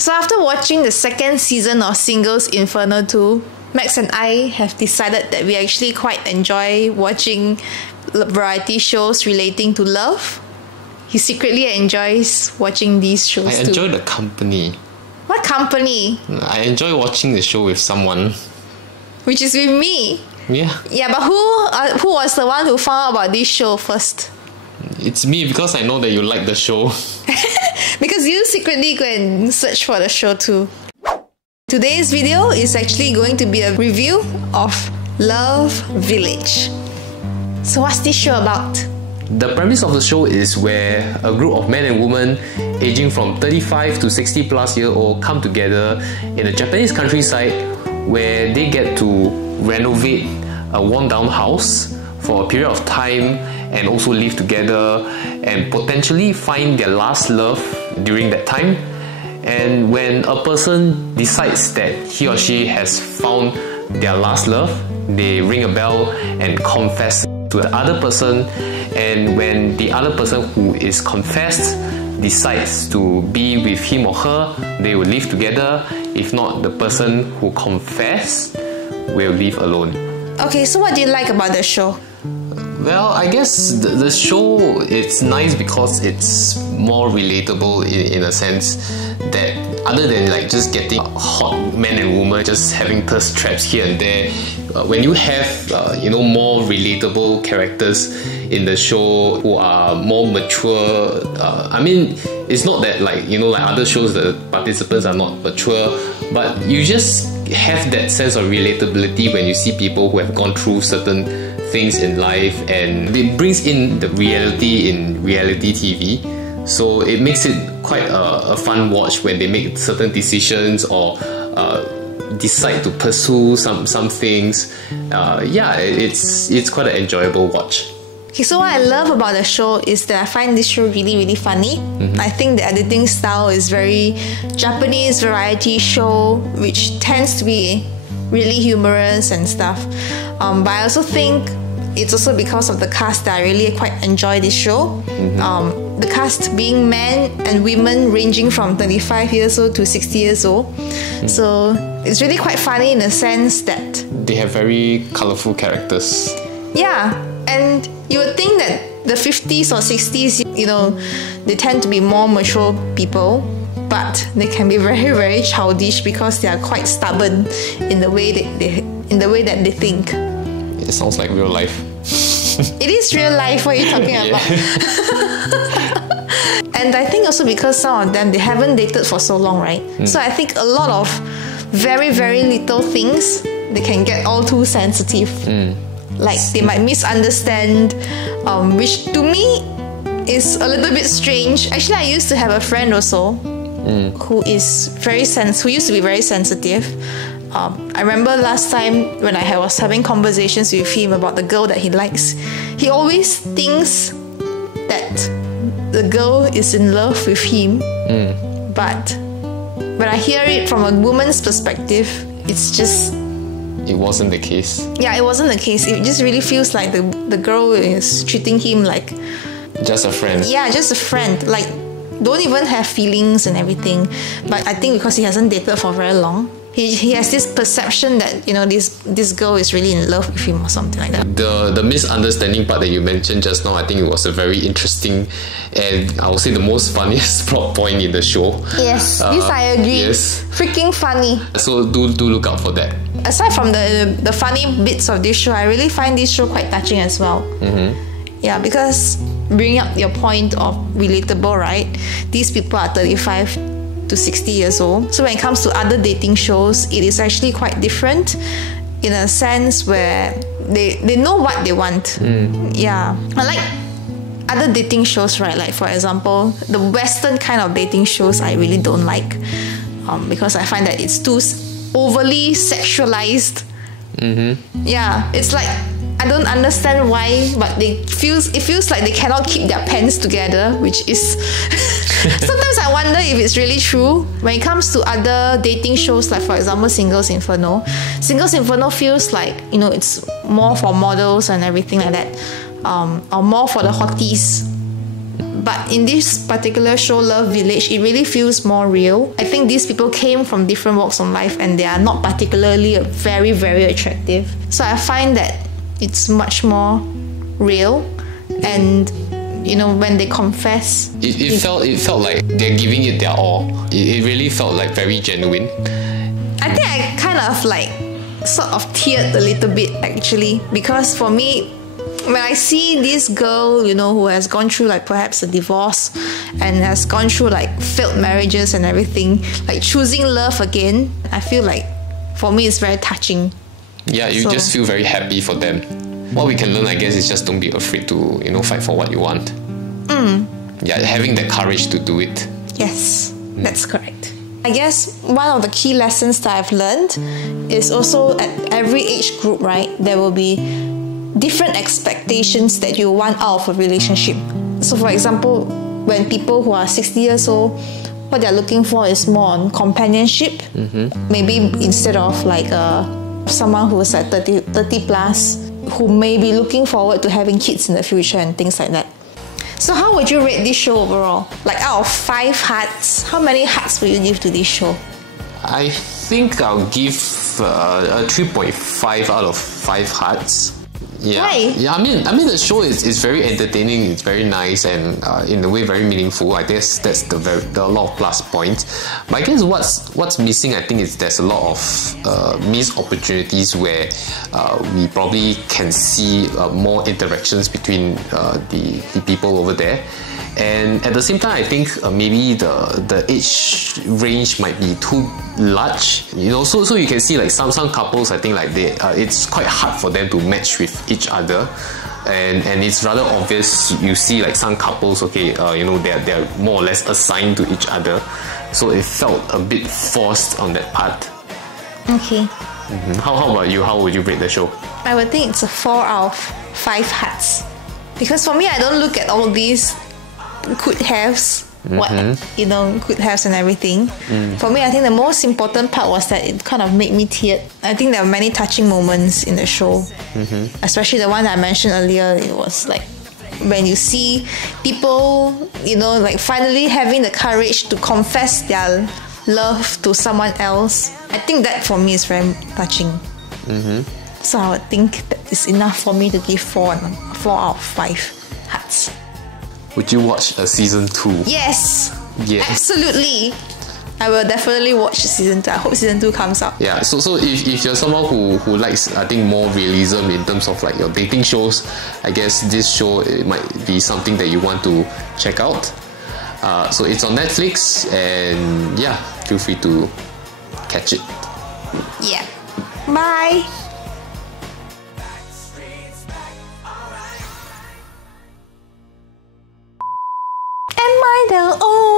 So after watching the second season of Singles Inferno 2, Max and I have decided that we actually quite enjoy watching variety shows relating to love. He secretly enjoys watching these shows too. I enjoy the company. What company? I enjoy watching the show with someone. Which is with me. Yeah. Yeah, but who was the one who found out about this show first? It's me because I know that you like the show. Because you secretly go and search for the show too. Today's video is actually going to be a review of Love Village. So what's this show about? The premise of the show is where a group of men and women aging from 35 to 60 plus year old come together in a Japanese countryside where they get to renovate a worn down house for a period of time and also live together and potentially find their last love during that time. And when a person decides that he or she has found their last love, they ring a bell and confess to the other person. And when the other person who is confessed decides to be with him or her, they will live together. If not, the person who confessed will live alone. Okay, so what do you like about the show? Well, I guess the show, it's nice because it's more relatable in a sense that other than like just getting hot men and women just having thirst traps here and there, when you have more relatable characters in the show who are more mature, I mean, it's not that like other shows the participants are not mature, but you just have that sense of relatability when you see people who have gone through certain things in life, and it brings in the reality in reality TV. So it makes it quite a fun watch when they make certain decisions or decide to pursue some things. It's quite an enjoyable watch. Okay, so what I love about the show is that I find this show really, really funny. I think the editing style is very Japanese variety show, which tends to be really humorous and stuff. But I also think it's also because of the cast that I really quite enjoy this show. The cast being men and women ranging from 35 years old to 60 years old. So it's really quite funny in the sense that they have very colourful characters. Yeah, and you would think that the 50s or 60s, they tend to be more mature people, but they can be very, very childish because they are quite stubborn in the way that they think. It sounds like real life. It is real life. What are you talking about? And I think also because some of them, they haven't dated for so long, right? So I think a lot of very, very little things, they can get all too sensitive. Like they might misunderstand, which to me is a little bit strange. Actually, I used to have a friend also who used to be very sensitive. I remember last time when I was having conversations with him about the girl that he likes, he always thinks that the girl is in love with him. But when I hear it from a woman's perspective, it wasn't the case. Yeah, it wasn't the case. It just really feels like the girl is treating him like just a friend. Yeah, just a friend. Like, don't even have feelings and everything. But I think because he hasn't dated for very long, he has this perception that this girl is really in love with him or something like that. The misunderstanding part that you mentioned just now, I think it was a very interesting and I would say the most funniest plot point in the show. Yes, this I agree. Yes, freaking funny. So do look out for that. Aside from the funny bits of this show, I really find this show quite touching as well. Yeah, because bringing up your point of relatable, right? These people are 35 to 60 years old. So when it comes to other dating shows, it is actually quite different in a sense where they know what they want. Yeah. Unlike other dating shows, right? Like for example, the Western kind of dating shows I really don't like. Because I find that it's too overly sexualized. Yeah, it's like I don't understand why, but it feels like they cannot keep their pants together, which is sometimes I wonder if it's really true. When it comes to other dating shows, like for example Singles Inferno feels like it's more for models and everything like that, or more for the hotties. But in this particular show, Love Village, it really feels more real. I think these people came from different walks of life and they are not particularly very, very attractive. So I find that it's much more real, and when they confess, it felt like they're giving it their all. It really felt like very genuine. I think I kind of sort of teared a little bit actually, because for me, when I see this girl, who has gone through perhaps a divorce and has gone through failed marriages and everything, choosing love again, I feel for me it's very touching. Yeah, you just feel very happy for them. What we can learn, I guess, is just don't be afraid to, fight for what you want. Yeah, having the courage to do it. Yes, that's correct. I guess one of the key lessons that I've learned is also at every age group, right, there will be different expectations that you want out of a relationship. So for example, when people who are 60 years old, what they're looking for is more on companionship. Maybe instead of someone who is at 30 plus, who may be looking forward to having kids in the future and things like that. So how would you rate this show overall? Out of 5 hearts, how many hearts will you give to this show? I think I'll give a 3.5 out of 5 hearts. Yeah. Why? Yeah, I mean the show is very entertaining, it's very nice, and in a way very meaningful. I guess that's the lot of plus points. But I guess what's missing, I think, is there's a lot of missed opportunities where we probably can see more interactions between the people over there. And at the same time, I think maybe the age range might be too large. So you can see some couples, I think it's quite hard for them to match with each other. And it's rather obvious. You see some couples, they're more or less assigned to each other. So it felt a bit forced on that part. Okay. How about you? How would you rate the show? I would think it's a 4 out of 5 hearts. Because for me, I don't look at all these could haves, could haves and everything. For me, I think the most important part was that it kind of made me tear. I think there were many touching moments in the show, especially the one that I mentioned earlier. It was when you see people, finally having the courage to confess their love to someone else. I think that for me is very touching. So I would think that is enough for me to give 4 out of 5 hearts. Would you watch a season 2? Yes, absolutely. I will definitely watch season 2. I hope season 2 comes out. Yeah, so if you're someone who likes, I think, more realism in terms of your dating shows, I guess this show, it might be something that you want to check out. So it's on Netflix, and yeah, feel free to catch it. Yeah. Bye. Am I the only